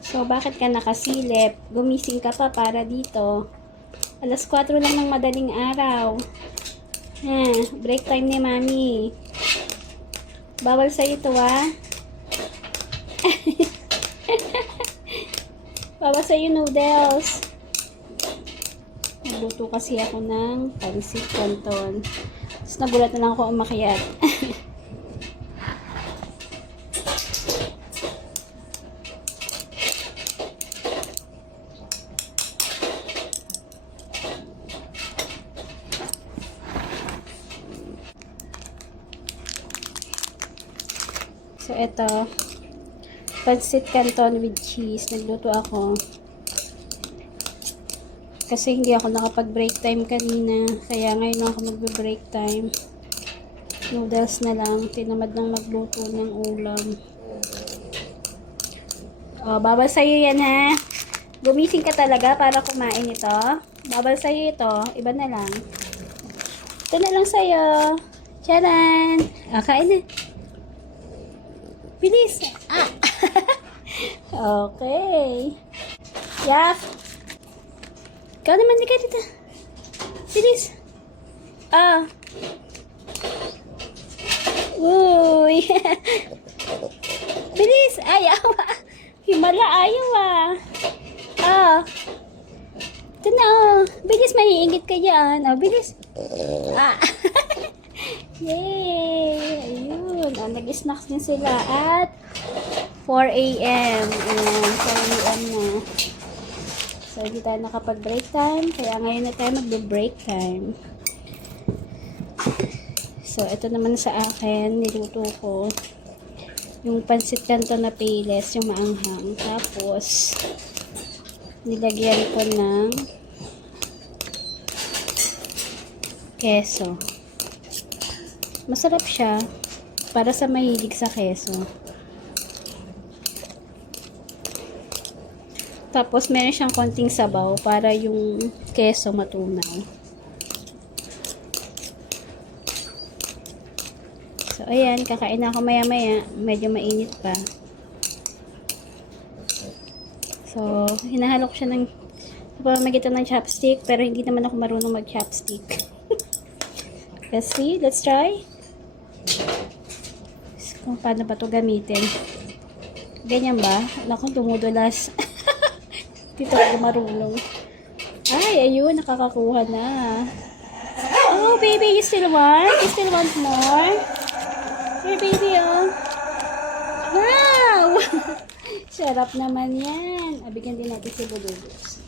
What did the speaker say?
So, bakit ka nakasilip? Gumising ka pa para dito. Alas 4 lang ng madaling araw. Break time ni Mami. Bawal sa'yo ito, Bawal sa'yo noodles. Nagluto kasi ako ng pansit canton. Tapos nagulat na lang ako umakyat. So, ito. Pansit canton with cheese. Nagluto ako. Kasi hindi ako nakapag-break time kanina. Kaya ngayon ako magbe-break time. Noodles na lang. Tinamad lang magluto ng ulam. Oh, bawal sa'yo yan, ha? Gumising ka talaga para kumain ito. Bawal sa'yo ito. Iba na lang. Ito na lang sa'yo. Charan! Kain na. Bilis! Okay. Yak! Ikaw naman, di ka dito. Bilis! Uy! Bilis! Ayaw! Himala, ayaw Ito na, Bilis, maiingit ka dyan. Bilis! Yay! Ayun. Nag-snacks din sila at 4 a.m. Ayan, 4 a.m. na. So, hindi tayo nakapag-break time. Kaya ngayon na tayo mag-break time. So, ito naman sa akin. Niluto ko yung pansit canton na payless, yung maanghang. Tapos, nilagyan ko ng keso. Masarap siya para sa mahilig sa keso. Tapos meron siyang konting sabaw para yung keso matunaw. So ayan, kakain na ako maya-maya. Medyo mainit pa. So, hinahalo ko siya ng pamamagitan ng chopstick, pero hindi naman ako marunong mag-chopstick. Let's see, let's try. Kung paano ba ito gamitin. Ganyan ba? Naku, dumudulas. Dito ako marunong. Ay, ayun, nakakakuha na. Oh, baby, you still want? You still want more? Here, baby, Wow! Sarap naman yan. Bigyan din natin si Budulus.